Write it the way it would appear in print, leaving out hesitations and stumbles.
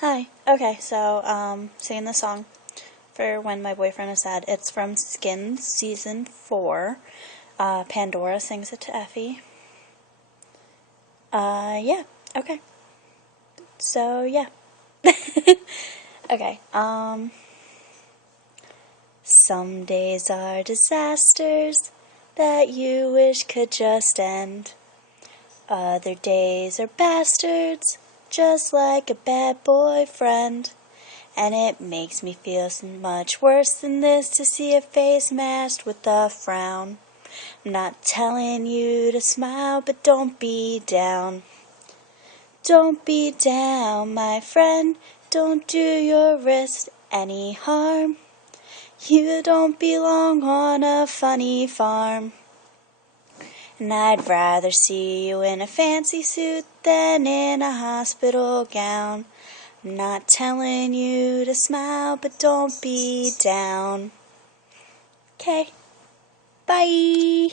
Hi. Okay, so, singing the song for When My Boyfriend Is Sad. It's from Skins, Season 4. Pandora sings it to Effie. Yeah. Okay. So, yeah. Okay, some days are disasters that you wish could just end. Other days are bastards, just like a bad boyfriend. And it makes me feel so much worse than this to see a face masked with a frown. I'm not telling you to smile, but don't be down. Don't be down, my friend. Don't do your wrist any harm. You don't belong on a funny farm. And I'd rather see you in a fancy suit than in a hospital gown. I'm not telling you to smile, but don't be down. Okay, bye.